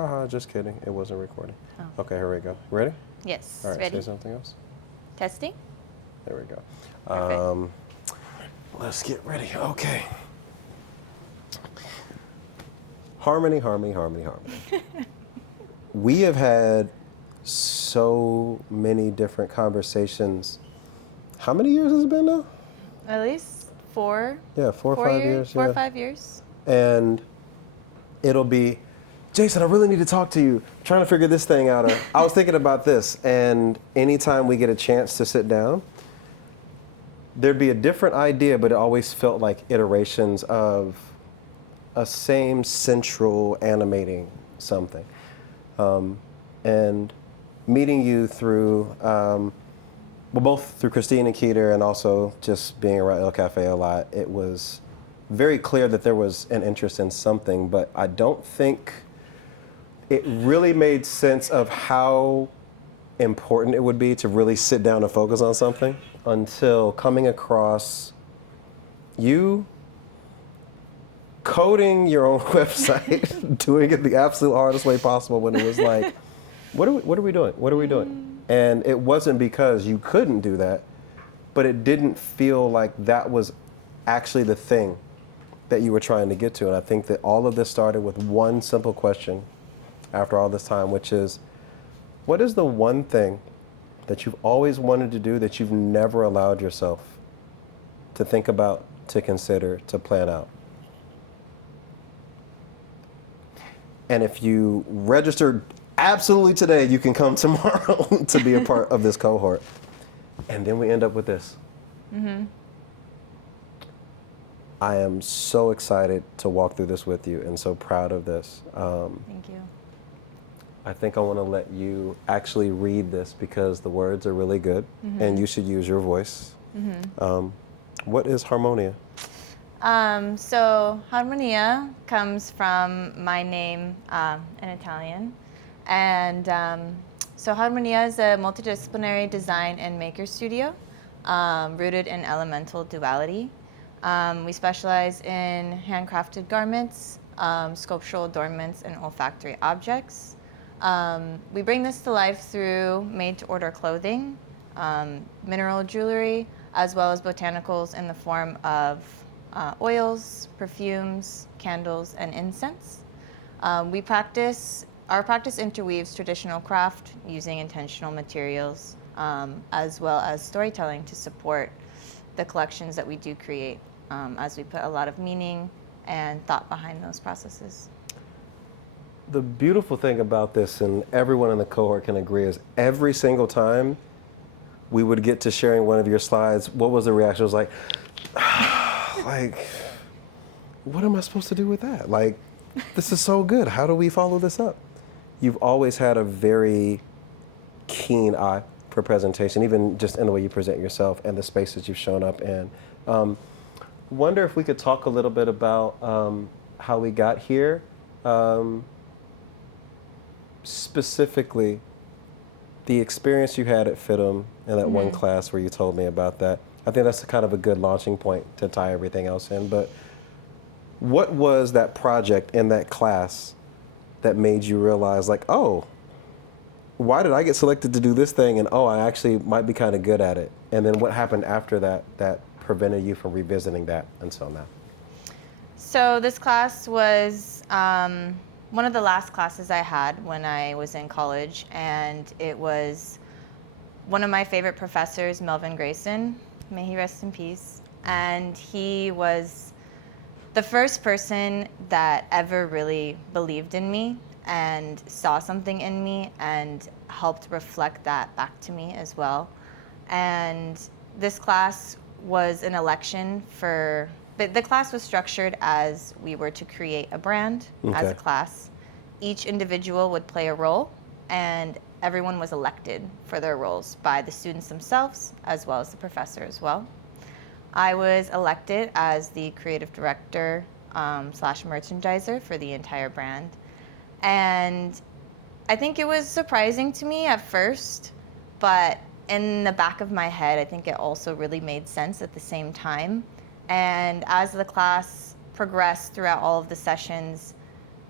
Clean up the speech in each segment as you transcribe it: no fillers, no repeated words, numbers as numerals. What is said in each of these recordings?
Haha, just kidding. It wasn't recording. Oh. Okay, here we go. Ready? Yes. All right, Ready. say something else. Testing. There we go. Perfect. Let's get ready. Okay. Harmony, harmony, harmony, harmony. We have had so many different conversations. How many years has it been now? At least 4. Yeah, 4 or 5 years. 4 yeah. or 5 years. And it'll be, Jason, I really need to talk to you. I'm trying to figure this thing out. Or, I was thinking about this. And anytime we get a chance to sit down, there'd be a different idea, but it always felt like iterations of a same central animating something. And meeting you through, well, both through Christine and Keeter and also just being around El Cafe a lot, it was very clear that there was an interest in something, but I don't think it really made sense of how important it would be to really sit down and focus on something until coming across you coding your own website, doing it the absolute hardest way possible when it was like, what are we doing? What are we doing? And it wasn't because you couldn't do that, but it didn't feel like that was actually the thing that you were trying to get to. And I think that all of this started with one simple question after all this time, which is, what is the one thing that you've always wanted to do that you've never allowed yourself to think about, to consider, to plan out? And if you registered absolutely today, you can come tomorrow to be a part of this cohort. And then we end up with this. Mm-hmm. I am so excited to walk through this with you and so proud of this. Thank you. I think I want to let you actually read this because the words are really good and you should use your voice. What is harmonia? So harmonia comes from my name in Italian. And so Harmonia is a multidisciplinary design and maker studio rooted in elemental duality. We specialize in handcrafted garments, sculptural adornments, and olfactory objects. We bring this to life through made-to-order clothing, mineral jewelry, as well as botanicals in the form of oils, perfumes, candles, and incense. Our practice interweaves traditional craft using intentional materials, as well as storytelling to support the collections that we do create, as we put a lot of meaning and thought behind those processes. The beautiful thing about this, and everyone in the cohort can agree, is every single time we would get to sharing one of your slides, what was the reaction? It was like, what am I supposed to do with that? Like, this is so good. How do we follow this up? You've always had a very keen eye for presentation, even just in the way you present yourself and the spaces you've shown up in. Wonder if we could talk a little bit about how we got here. Specifically, the experience you had at FITM in that one class where you told me about that. I think that's kind of a good launching point to tie everything else in. But what was that project in that class that made you realize, like, oh, why did I get selected to do this thing? And oh, I actually might be kind of good at it. And then what happened after that that prevented you from revisiting that until now? So this class was one of the last classes I had when I was in college, and it was one of my favorite professors, Melvin Grayson, may he rest in peace. And he was the first person that ever really believed in me and saw something in me and helped reflect that back to me as well. And this class was an election for, the class was structured as we were to create a brand as a class. Each individual would play a role, and everyone was elected for their roles by the students themselves as well as the professor as well. I was elected as the creative director slash merchandiser for the entire brand. And I think it was surprising to me at first, but in the back of my head, I think it also really made sense at the same time. And as the class progressed throughout all of the sessions,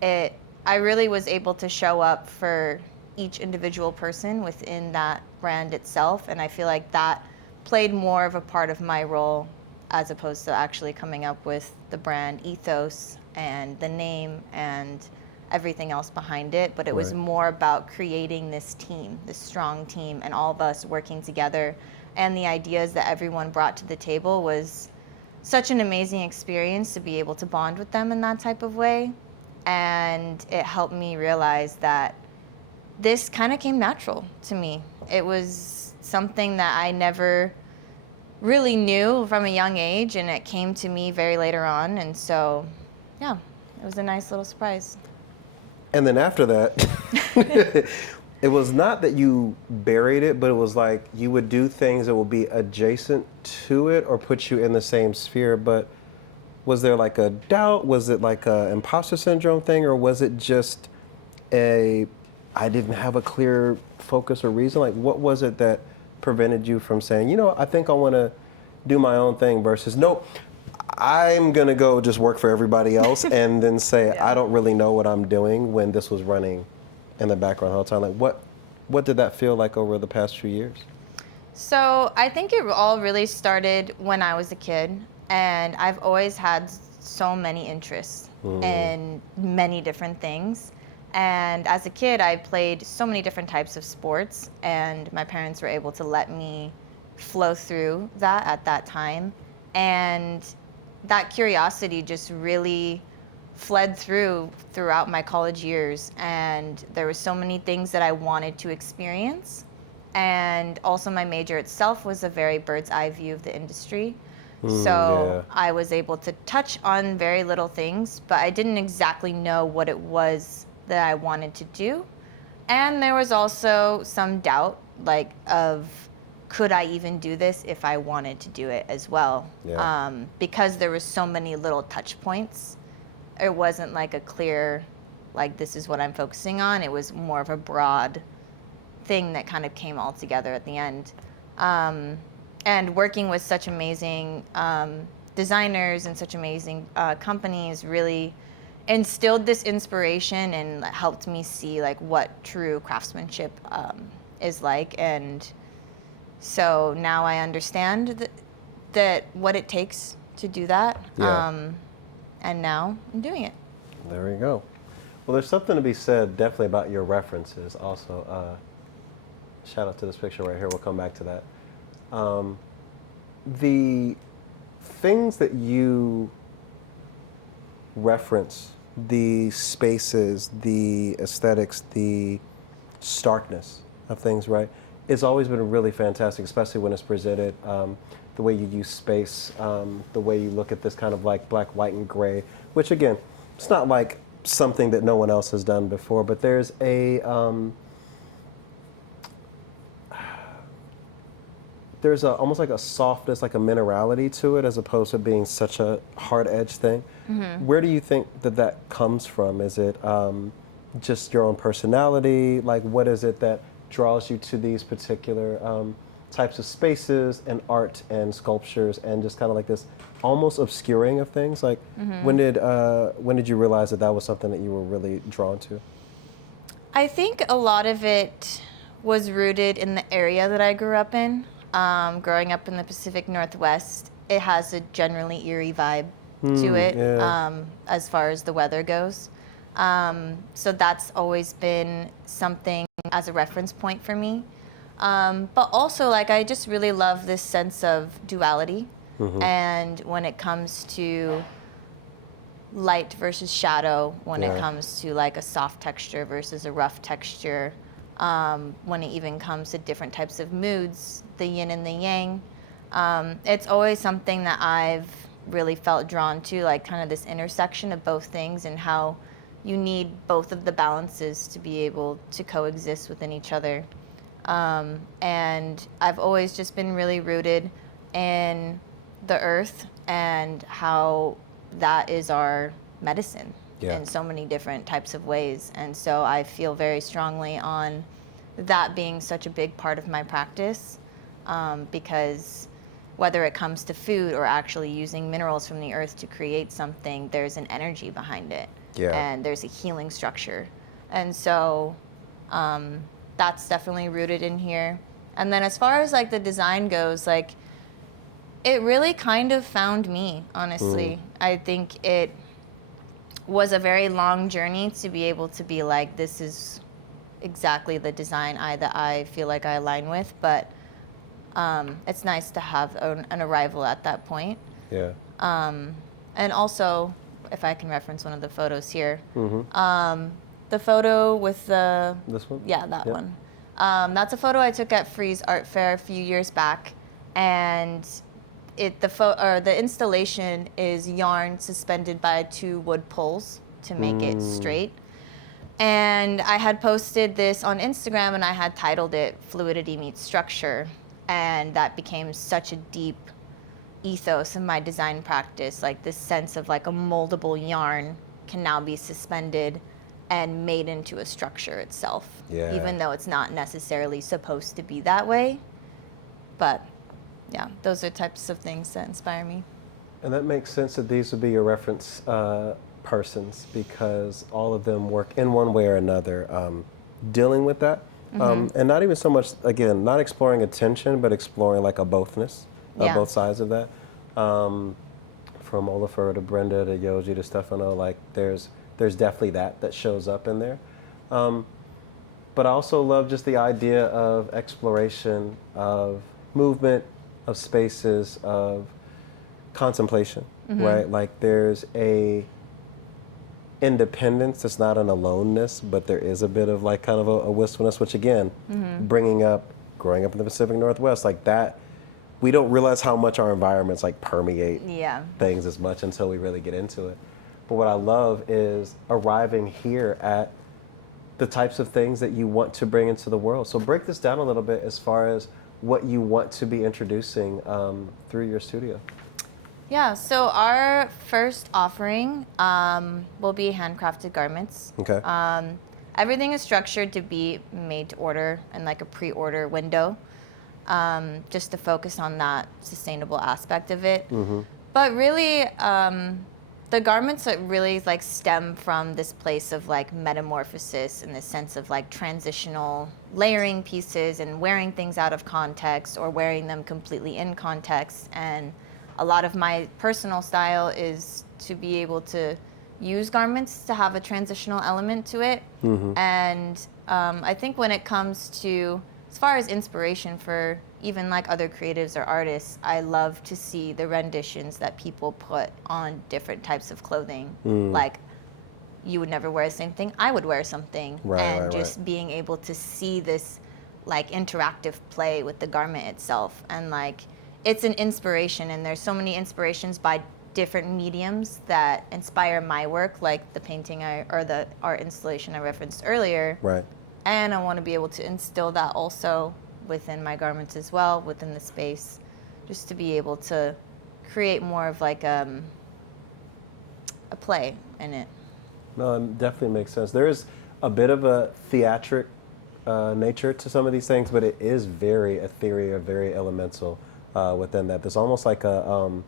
it I really was able to show up for each individual person within that brand itself, and I feel like that played more of a part of my role as opposed to actually coming up with the brand ethos and the name and everything else behind it. But it was Right. more about creating this team, this strong team, and all of us working together. And the ideas that everyone brought to the table was such an amazing experience to be able to bond with them in that type of way. And it helped me realize that this kind of came natural to me. It was something that I never really knew from a young age, and it came to me very later on. And so, yeah, it was a nice little surprise. And then after that, it was not that you buried it, but it was like you would do things that would be adjacent to it or put you in the same sphere. But was there like a doubt? Was it like a imposter syndrome thing, or was it just I didn't have a clear focus or reason? Like, what was it that prevented you from saying, you know, I think I want to do my own thing versus, nope, I'm going to go just work for everybody else and then say, Yeah. I don't really know what I'm doing when this was running in the background the whole time? Like, what did that feel like over the past few years? So I think it all really started when I was a kid, and I've always had so many interests in many different things. And as a kid, I played so many different types of sports, and my parents were able to let me flow through that at that time. And that curiosity just really fled throughout my college years. And there were so many things that I wanted to experience. And also my major itself was a very bird's eye view of the industry. So yeah. I was able to touch on very little things, but I didn't exactly know what it was that I wanted to do. And there was also some doubt, like, of could I even do this if I wanted to do it as well? Yeah. Because there was so many little touch points. It wasn't like a clear, like, this is what I'm focusing on. It was more of a broad thing that kind of came all together at the end. And working with such amazing designers and such amazing companies really instilled this inspiration and helped me see like what true craftsmanship is like. And so now I understand that what it takes to do that. Yeah. And now I'm doing it. There we go. Well, there's something to be said definitely about your references also. Shout out to this picture right here. We'll come back to that. The things that you reference, the spaces, the aesthetics, the starkness of things, right? It's always been really fantastic, especially when it's presented. The way you use space, the way you look at this kind of like black, white, and gray, which again, it's not like something that no one else has done before, but there's almost like a softness, like a minerality to it, as opposed to being such a hard edge thing. Mm-hmm. Where do you think that comes from? Is it just your own personality? Like, what is it that draws you to these particular types of spaces and art and sculptures and just kind of like this almost obscuring of things? Like, when did you realize that was something that you were really drawn to? I think a lot of it was rooted in the area that I grew up in. Growing up in the Pacific Northwest, it has a generally eerie vibe to it, yeah. As far as the weather goes. So that's always been something as a reference point for me. But also, like, I just really love this sense of duality. And when it comes to light versus shadow, when it comes to like a soft texture versus a rough texture, when it even comes to different types of moods, the yin and the yang, it's always something that I've really felt drawn to, like kind of this intersection of both things and how you need both of the balances to be able to coexist within each other. And I've always just been really rooted in the earth and how that is our medicine in so many different types of ways. And so I feel very strongly on that being such a big part of my practice, because whether it comes to food or actually using minerals from the earth to create something, there's an energy behind it. Yeah. and there's a healing structure. And so that's definitely rooted in here. And then as far as like the design goes, like it really kind of found me, honestly. I think it was a very long journey to be able to be like, this is exactly the design that I feel like I align with, but it's nice to have an arrival at that point. Yeah. And also, if I can reference one of the photos here, the photo with the... This one? Yeah, that Yep. one. That's a photo I took at Frieze Art Fair a few years back, and the installation is yarn suspended by 2 wood poles to make it straight. And I had posted this on Instagram, and I had titled it "Fluidity Meets Structure," and that became such a deep ethos in my design practice. Like this sense of like a moldable yarn can now be suspended and made into a structure itself, Yeah. even though it's not necessarily supposed to be that way. But yeah, those are types of things that inspire me. And that makes sense that these would be your reference persons, because all of them work in one way or another dealing with that. And not even so much, again, not exploring attention, but exploring like a bothness of Yeah. both sides of that. From Olafur to Brenda to Yoji to Stefano, like there's definitely that shows up in there. But I also love just the idea of exploration, of movement, of spaces, of contemplation, right? Like there's a independence that's not an aloneness, but there is a bit of like kind of a wistfulness, which again, growing up in the Pacific Northwest, like that, we don't realize how much our environments like permeate Yeah. things as much until we really get into it. But what I love is arriving here at the types of things that you want to bring into the world. So break this down a little bit as far as what you want to be introducing through your studio. Yeah, so our first offering will be handcrafted garments. Okay. Everything is structured to be made to order and like a pre-order window, just to focus on that sustainable aspect of it. But really, the garments that really like stem from this place of like metamorphosis in the sense of like transitional layering pieces and wearing things out of context or wearing them completely in context. And a lot of my personal style is to be able to use garments to have a transitional element to it. And I think when it comes to, as far as inspiration for even like other creatives or artists, I love to see the renditions that people put on different types of clothing. Like you would never wear the same thing, I would wear something. And just being able to see this like interactive play with the garment itself. And like, it's an inspiration, and there's so many inspirations by different mediums that inspire my work, like the painting or the art installation I referenced earlier. Right. And I want to be able to instill that also within my garments as well, within the space, just to be able to create more of like a play in it. No, it definitely makes sense. There is a bit of a theatric nature to some of these things, but it is very ethereal, very elemental within that. There's almost like a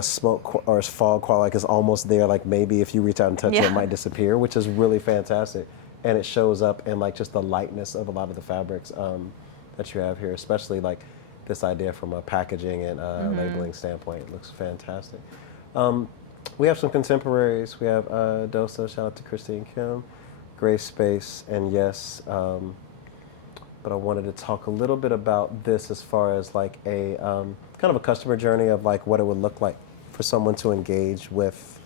smoke or fog quality, like it's almost there. Like maybe if you reach out and touch it, it might disappear, which is really fantastic. And it shows up in like just the lightness of a lot of the fabrics that you have here, especially like this idea from a packaging and labeling standpoint. It looks fantastic. We have some contemporaries. We have Dosa, shout out to Christine Kim, Gray Space, and Yes. But I wanted to talk a little bit about this as far as like a kind of a customer journey of like what it would look like for someone to engage with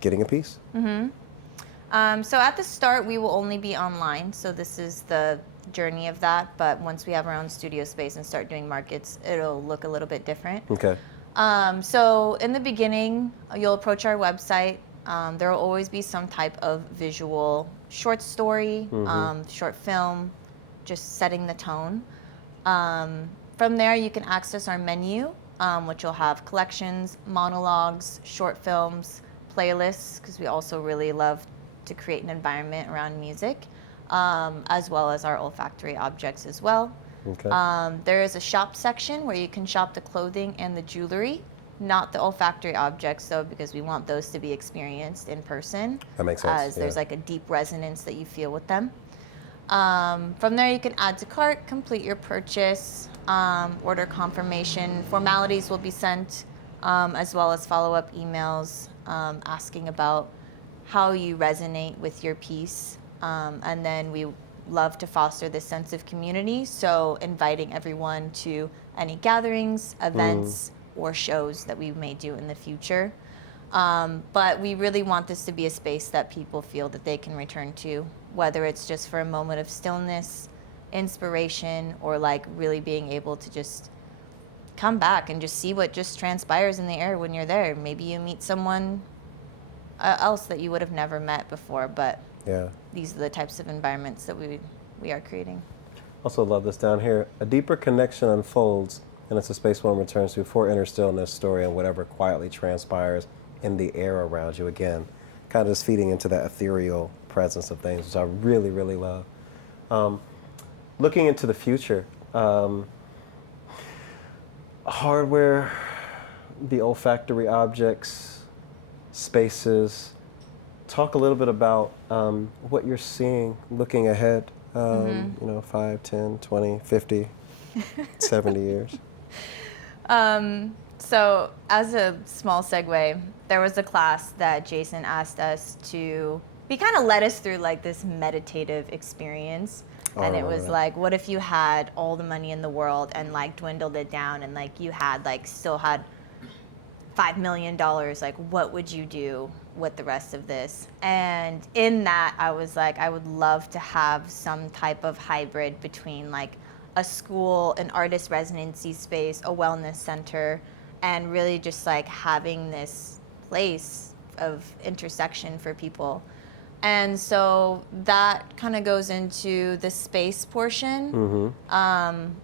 getting a piece. So at the start, we will only be online. So this is the journey of that. But once we have our own studio space and start doing markets, it'll look a little bit different. Okay. So in the beginning, you'll approach our website. There will always be some type of visual short story, short film, just setting the tone. From there, you can access our menu, which will have collections, monologues, short films, playlists, because we also really love to create an environment around music, as well as our olfactory objects as well. Okay. There is a shop section where you can shop the clothing and the jewelry. not the olfactory objects though, because we want those to be experienced in person. That makes sense. As there's like a deep resonance that you feel with them. From there, you can add to cart, complete your purchase, order confirmation. Formalities will be sent, as well as follow-up emails asking about how you resonate with your piece. And then we love to foster this sense of community, so inviting everyone to any gatherings, events, or shows that we may do in the future. But we really want this to be a space that people feel that they can return to, whether it's just for a moment of stillness, inspiration, or like really being able to just come back and just see what just transpires in the air when you're there. Maybe you meet someone else that you would have never met before, but these are the types of environments that we are creating. Also love this down here. A deeper connection unfolds, and it's a space one returns to for inner stillness, story, and whatever quietly transpires in the air around you. Again, kind of just feeding into that ethereal presence of things, which I really, really love. Looking into the future, hardware, the olfactory objects, spaces. Talk a little bit about what you're seeing looking ahead, 5, 10, 20, 50, 70 years. So as a small segue, there was a class that Jason asked us to, he kind of led us through like this meditative experience. And it was like, what if you had all the money in the world and like dwindled it down and like you had like still had $5 million, like what would you do with the rest of this? And in that, I was like, I would love to have some type of hybrid between like a school, an artist residency space, a wellness center, and really just like having this place of intersection for people. And so that kind of goes into the space portion,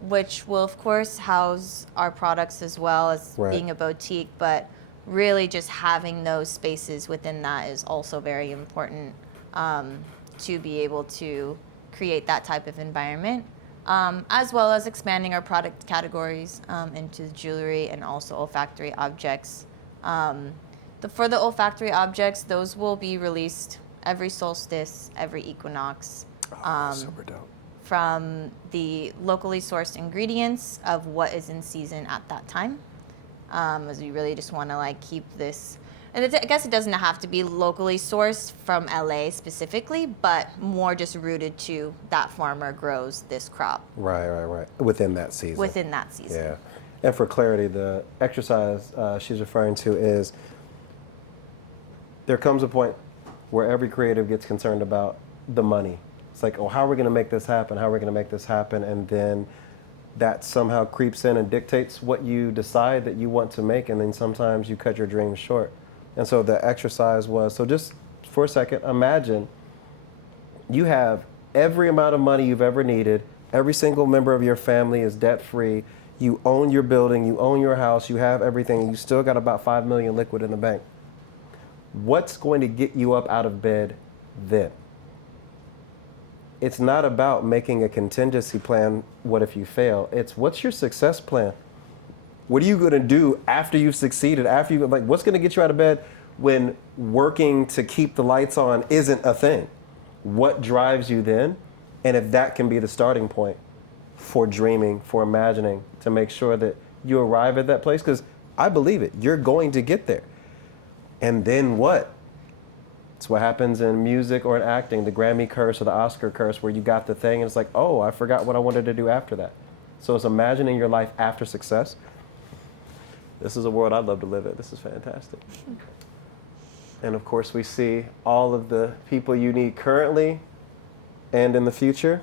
which will of course house our products as well as being a boutique, but really just having those spaces within that is also very important to be able to create that type of environment, as well as expanding our product categories into jewelry and also olfactory objects. For the olfactory objects, those will be released every solstice, every equinox. Super dope. From the locally sourced ingredients of what is in season at that time. As we really just want to like keep this, and I guess it doesn't have to be locally sourced from LA specifically, but more just rooted to that farmer grows this crop. Right. Within that season. Within that season. Yeah. And for clarity, the exercise she's referring to is there comes a point where every creative gets concerned about the money. It's like, oh, how are we going to make this happen? How are we going to make this happen? And then that somehow creeps in and dictates what you decide that you want to make, and then sometimes you cut your dreams short. And so the exercise was, so just for a second, imagine you have every amount of money you've ever needed, every single member of your family is debt-free, you own your building, you own your house, you have everything, and you still got about $5 million liquid in the bank. What's going to get you up out of bed then? It's not about making a contingency plan, what if you fail? It's what's your success plan? What are you going to do after you've succeeded? After you, like, what's going to get you out of bed when working to keep the lights on isn't a thing? What drives you then? And if that can be the starting point for dreaming, for imagining, to make sure that you arrive at that place, because I believe it, you're going to get there. And then what? It's what happens in music or in acting, the Grammy curse or the Oscar curse, where you got the thing and it's like, oh, I forgot what I wanted to do after that. So it's imagining your life after success. This is a world I'd love to live in. This is fantastic. And of course, we see all of the people you need currently and in the future.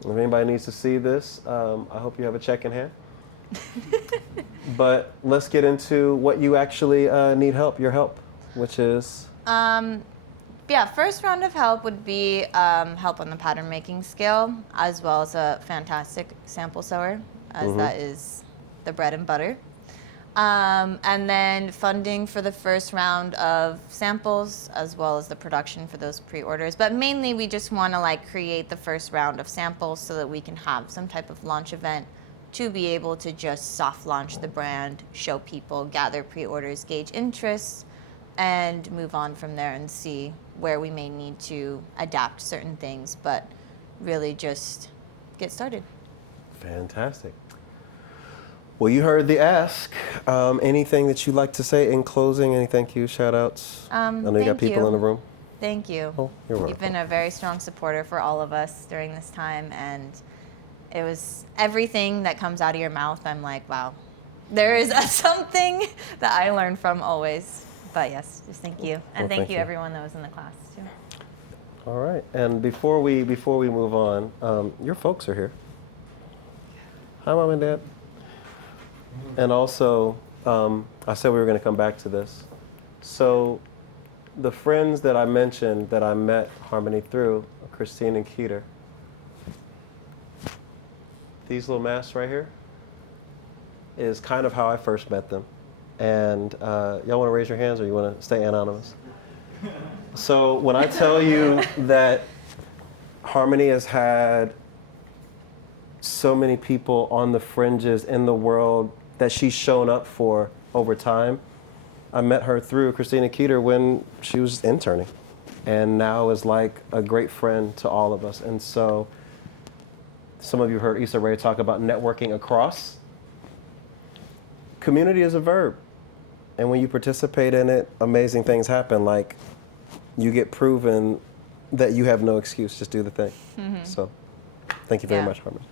If anybody needs to see this, I hope you have a check in hand. But let's get into what you actually need your help, which is? First round of help would be help on the pattern making scale, as well as a fantastic sample sewer, as that is the bread and butter. And then funding for the first round of samples, as well as the production for those pre-orders. But mainly we just want to like create the first round of samples so that we can have some type of launch event to be able to just soft launch the brand, show people, gather pre-orders, gauge interest, and move on from there and see where we may need to adapt certain things, but really just get started. Fantastic. Well, you heard the ask. Anything that you'd like to say in closing? Any thank you, shout outs? I know you got people in the room. Thank you. Oh, you're welcome. You've been a very strong supporter for all of us during this time, and it was everything that comes out of your mouth. I'm like, wow, there is something that I learn from always. But yes, just thank you, and Well, thank you everyone that was in the class too. All right, and before we move on, your folks are here. Hi, Mom and Dad. And also, I said we were going to come back to this. So, the friends that I mentioned that I met Harmony through, Christine and Keter, these little masks right here is kind of how I first met them. And y'all want to raise your hands, or you want to stay anonymous? So when I tell you that Harmony has had so many people on the fringes in the world that she's shown up for over time, I met her through Christina Keter when she was interning, and now is like a great friend to all of us. And so some of you heard Issa Rae talk about networking across. Community is a verb. And when you participate in it, amazing things happen. Like, you get proven that you have no excuse. Just do the thing. So, thank you very much, Harmony.